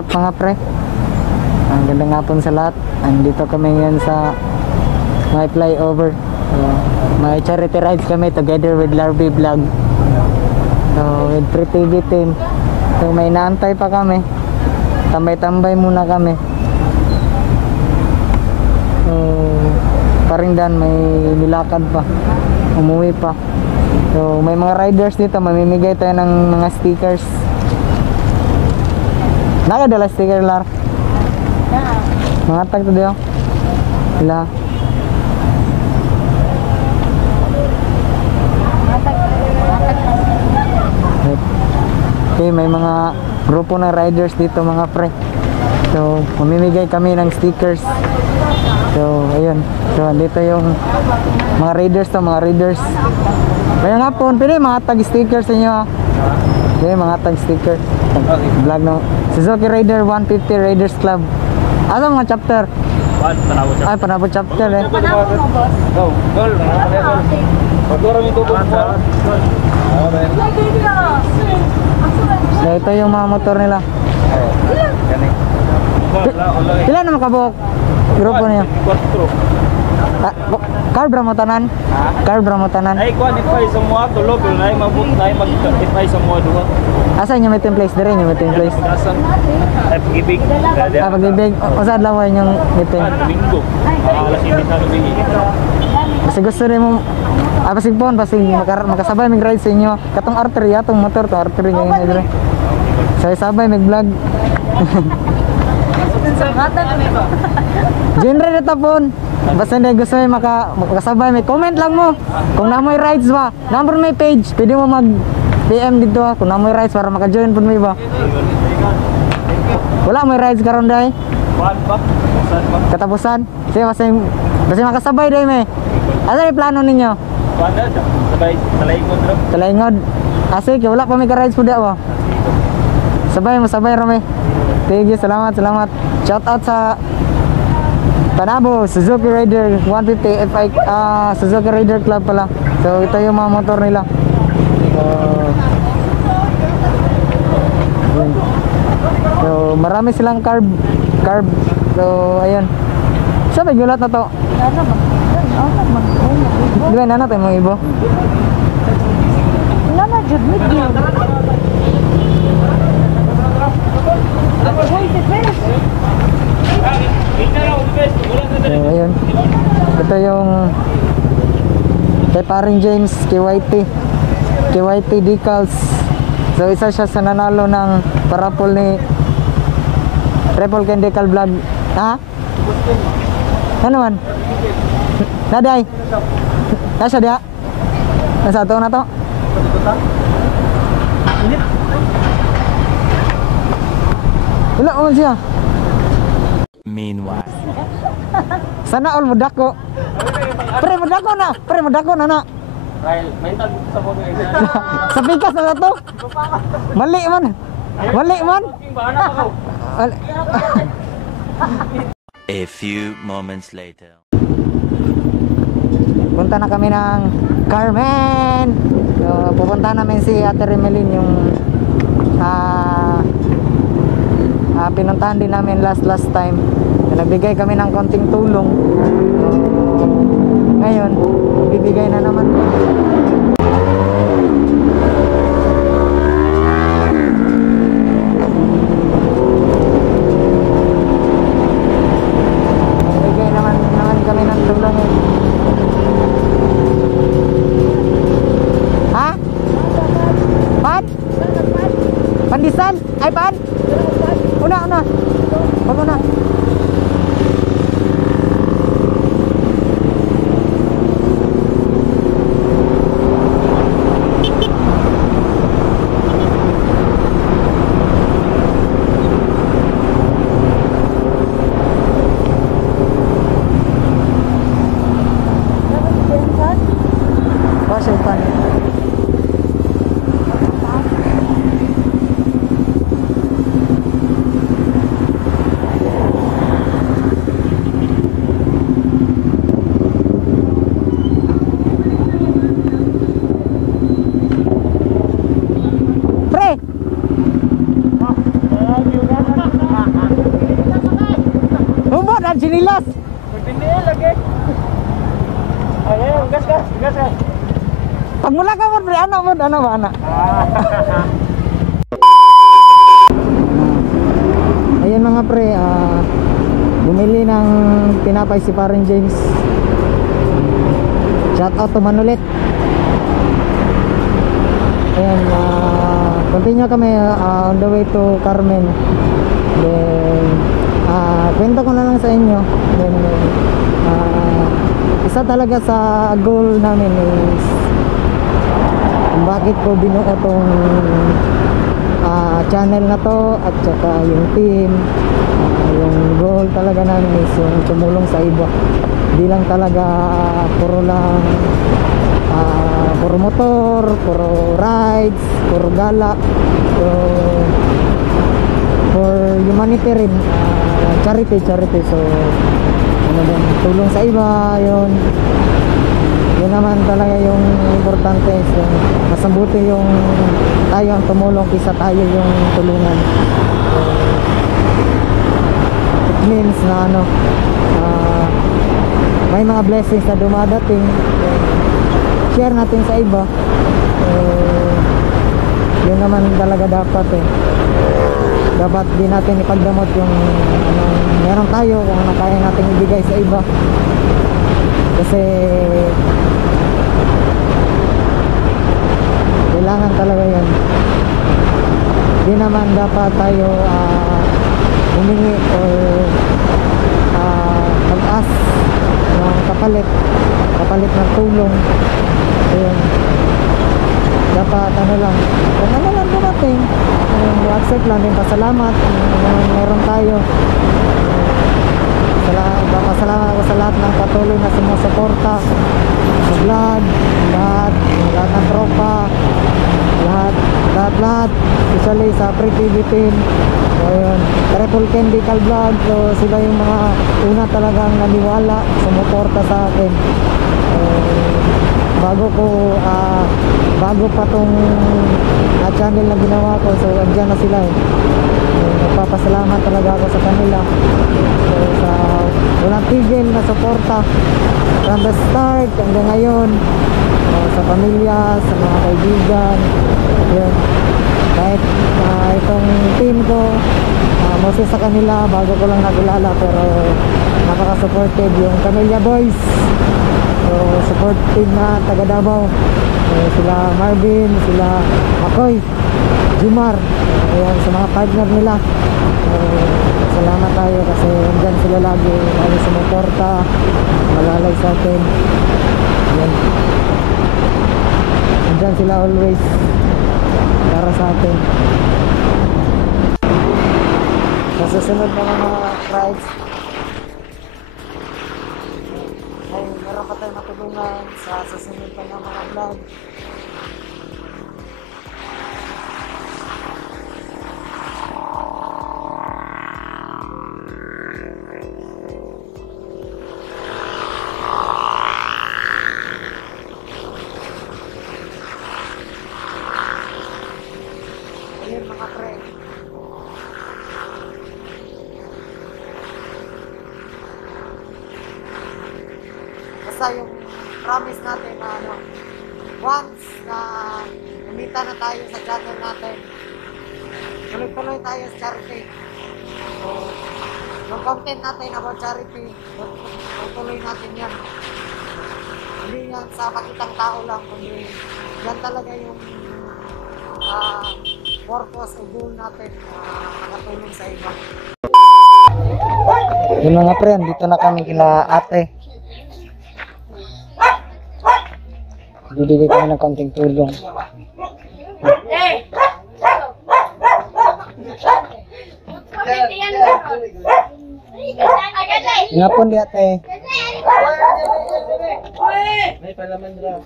up mga pre? Ang gandang hapon sa lahat. Andito kami ngayon sa may flyover. May charity rides kami together with Larby Vlog. So with Free TV team. So may naantay pa kami. Tambay-tambay muna kami. So Paringdan may nilakad pa. Umuwi pa. So may mga riders dito. Mamimigay tayo ng mga stickers. Nakadala sticker Lar? Mga tag to diyo? Ila? Okay, may mga grupo ng riders dito mga pre. So mamimigay kami ng stickers. So ayun. So dito yung mga riders to, mga riders. Kaya nga po, pili mga tag stickers sa inyo. Okay, mga tag sticker. Vlog no. Suzuki Raider 150 Raiders Club. Ano mga chapter? Panabo chapter. Ay, Panabo chapter eh. Panabo mo boss. Go, gol. Pagdura mi tubo po. So ito yung mga motor nila. Ilan naman kabuok grupo niyo? 4. Car bra mo tanan? Car bra mo tanan? Ay kuan ipay sa mga tulo pero nay mabuk nay mag-ipay sa mga duha. Asa inyo meeting place dire inyo meeting place? Ay pag-ibig. Pag-ibig. Usa adlaw yung meeting? Domingo. Alas 7 sa gabi. Kasi gusto rin mo pasig pon, pasig makasabay mig ride sa inyo. Katong artery atong motor to artery ngayon dire. Say sabay mig vlog. Genre na tapon. Basta hindi gusto mo makasabay, may comment lang mo. Kung namoy rides ba, number may page, pwede mo mag PM dito kung namoy rides para maka-join po mo ba. Wala mo rides karon day? Katapusan? Sige, basta makasabay day me. Ano yung plano ninyo? Sabay, talaingod ro. Talaingod? Sige, wala pa may ka-rides po ba? Sabay mo, sabay rame. Sige, salamat. Shout out sa Panabo, Suzuki Raider 150 FI, Suzuki Raider Club pala. So ito yung mga motor nila. So marami silang carb. So ayun. Sabi gulat na to. Di ba nana tayo mga ibo? Nana jud medium. So ayun. Ito yung kay paring James KYT decals. So isa siya sa nanalo ng parapol ni Triple Ken Decal Vlog. Ha? Ano man? Naday? Nasa dia? Nasa ito na to? Wala man siya. Meanwhile, sana all mudako. Pre mudako na. Rail, may tag sa mga Sa pikas na to. Mali man. a few moments later. Punta na kami ng Carmen. So, pupunta namin si Ate Remelin yung pinuntahan din namin last time. Nagbigay kami ng konting tulong. Ngayon, bibigay na naman. Bibigay naman kami ng tulong. Ha? Pan? Pandisan? Ay pan? Una. Wag una. Wala sinilas. Pipindiin lagi. Ayun, gas. Pag mula ka mo, pre, ano ba, anak? Ayun mga pre, bumili ng tinapay si Paring James. Shout out to Manulit. Ayan, continue kami on the way to Carmen. Then, kwento ko na lang sa inyo. Then, isa talaga sa goal namin is kung bakit ko binuo tong channel na to at saka yung team. Yung goal talaga namin is yung tumulong sa iba. Hindi lang talaga puro motor, puro rides, puro gala. So, for humanity rin, charity. So, ano din, tulong sa iba, yun naman talaga yung importante. So, mas mabuti yung tayo ang tumulong kaysa tayo yung tulungan. So, it means na may mga blessings na dumadating, share natin sa iba. Yun naman talaga dapat dapat din natin ipagdamot yung meron tayo, kung ano kaya natin ibigay sa iba, kasi kailangan talaga yun. Di naman dapat tayo humingi or mag-ask ng kapalit ng tulong. Ayun, dapat lang, kung ano lang dumating, accept lang din, pasalamat kung meron tayo. Pasalamat ako sa lahat ng patuloy na sumusuporta sa vlog, lahat ng tropa, lahat, especially sa pre-TV team. So ayun, Triple Candical Vlog, so sila yung mga una talagang naniwala, sumuporta sa akin. Bago pa tong channel na ginawa ko, so andyan na sila nagpapasalamat talaga ako sa kanila. So sa walang tigil na suporta from the start hanggang ngayon, sa pamilya, sa mga kaibigan, yun. Kahit itong team ko, mostly sa kanila, bago ko lang nakilala, pero napaka-supportive yung Camilla Boys. So support team na taga Davao, sila Marvin, sila Makoy, Jumar, ayan, sa mga partner nila. Salamat tayo kasi andyan sila lagi sumuporta, malalay sa atin. Ayan, andyan sila always para sa atin. Sa susunod na mga rides ay meron pa tayo matulungan sa susunod pa ng mga vlog. Ayun mga pre, basta yung promise natin na once na kumita na tayo sa channel natin, tuloy-tuloy tayo sa charity. So yung content natin about charity, tuloy natin yan. Hindi yan sa makitang tao lang, kundi yan talaga yung purpose o goal natin, makatulong sa iba. Yung mga friend, dito na kami kila ate. Bibigay kami ng konting tulong. Nga po di ate. May palaman dra.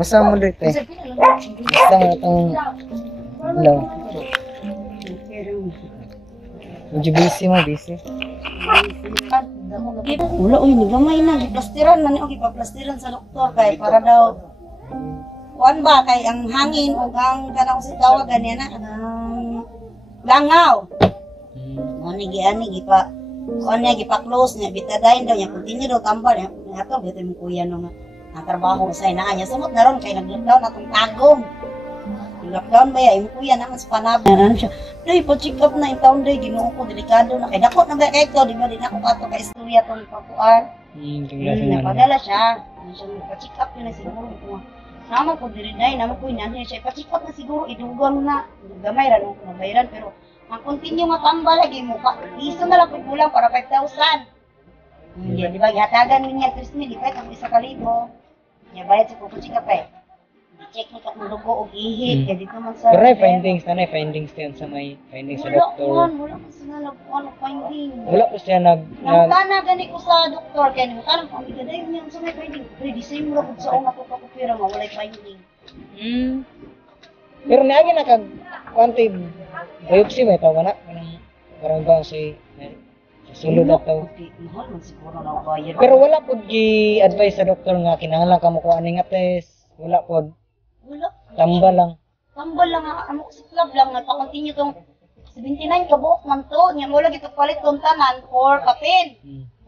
Basta mo dito eh. Basta itong ilaw. Medyo busy mo, busy. Wala, uy, nigamay na. Giplastiran na niyo, gipaplastiran sa doktor kay para daw kuan ba kay ang hangin o ang kanang si tawagan niya na kanang langaw. Mo ni giani gipa kuan niya gipa-close niya bitadayon daw niya continue daw tambal niya. Ato bito mo kuya no nga ang trabaho sa inaan niya sumot na ron kay nag-lockdown atong tagong. Lockdown ba ya imo kuya naman sa panab. Ano siya? Day pa check up na in town day Ginoo ko delikado na kay dako na ba kay to di ba din ako kato ka istorya tong papuan. Napadala siya. Ano siya pa-check up yun na siguro ko. Nama ko diri day, nama ko inanay siya. Pa-check up na siguro idugang na gamay ra no mabayran pero ang continue nga tambal lagi mo pa. Piso na lang kulang para 5,000. Di ba gihatagan niya 3,000 di pa ang 1,000. Nya bayad sa pa-check up eh. Check ni ka dugo og ihi kay dito man sa. Pero findings din sa may findings sa doktor. Wala man sila nagkuan og finding. Wala pa siya Nangutana gani ko sa doktor kay nangutana ko ang bigaday niya sa may finding. Pre December ko sa una ko kapupira nga walay finding. Pero niagi na kag quantity biopsy ba ito na? Parang ba si sulod na to. Mahal man siguro na bayad. Pero wala po gi-advise sa doktor nga kinahanglan ka mo kuha nga test. Wala po. Wala. Tambal lang. Tambal lang nga amo ko sa club lang nagpa-continue tong 79 ka buok man to. Nya mo lagi to palit tong tanan for kapin.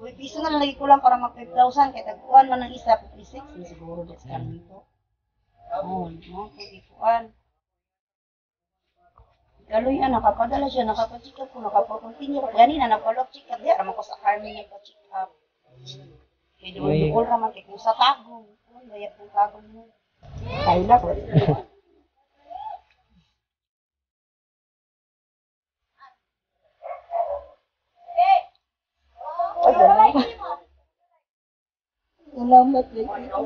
Uy, piso na lang lagi ko lang para mag 5,000 kay tagkuan man ng isa 56 siguro that's coming to. Oh, no, kay kuan. Galoy yan, nakapadala siya, nakapa-check up ko, nakapa-continue. Ganina, napalok check up. Diyan, naman ko sa Carmen nagpa-check up. Kaya doon naman, kaya kung sa tagong. Kung bayat ng tagong mo. Kaya ko. Salamat din sa inyo.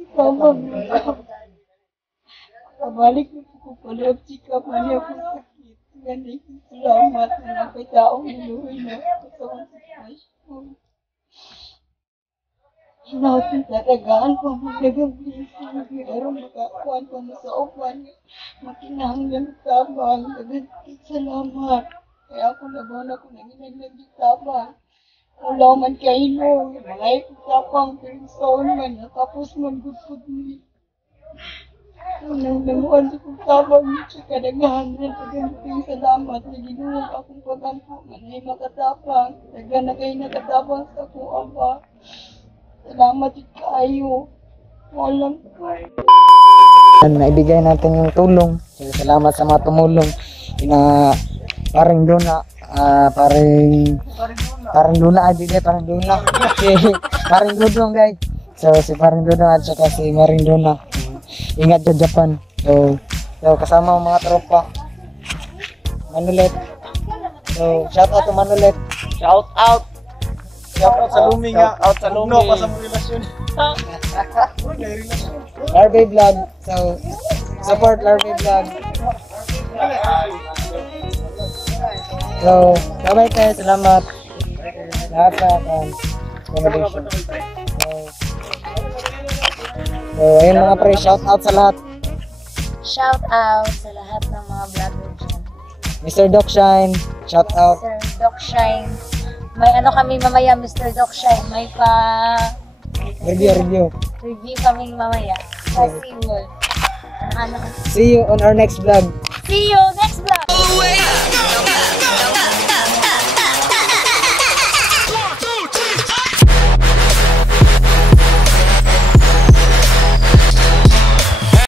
Ikaw kabalik ko po pala ang chika mali ako sakit. Ganit, salamat na nakay taong niluhay na ako sa mga sitwasyon. Hinatin tatagaan ko ang dagang blessing. Pero makakuan ko mo sa upan. Makinahanglan tabang. Dagang salamat. Kaya ako laban ako nanginaglag tabang. Wala man kayo mo. Mga ipagtapang pero soon man. Tapos man good me. Unang namuan sa pagtabang sa kadaghan na tagang salamat na ginuwag akong pagampo man ay makatapang. Taga na kayo nakatapang sa akong ama. Salamat kayo. Walang ko. Naibigay natin yung tulong. So, salamat sa mga tumulong. Paring Duna. Paring Duna. Paring Dudong guys. So si Paring Dudong at saka si Maring Duna. Ingat sa Japan. So kasama ang mga tropa. Manulet. So shout out to Manulet. Shout out sa Lumi nga. Out sa Lumi. No, pa sa relasyon. Larvae Vlog. So support Larvae Vlog. So bye tayo. Salamat. Lahat sa accommodation. So ayun mga pre, shout out sa lahat. Shout out sa lahat ng mga vlogger dyan. Mr. Doc Shine, shout out. Mr. Doc Shine. May ano kami mamaya, Mr. Doc Shine. May Review. review kami mamaya. Sa SeaWorld. Ano? See you on our next vlog. See you next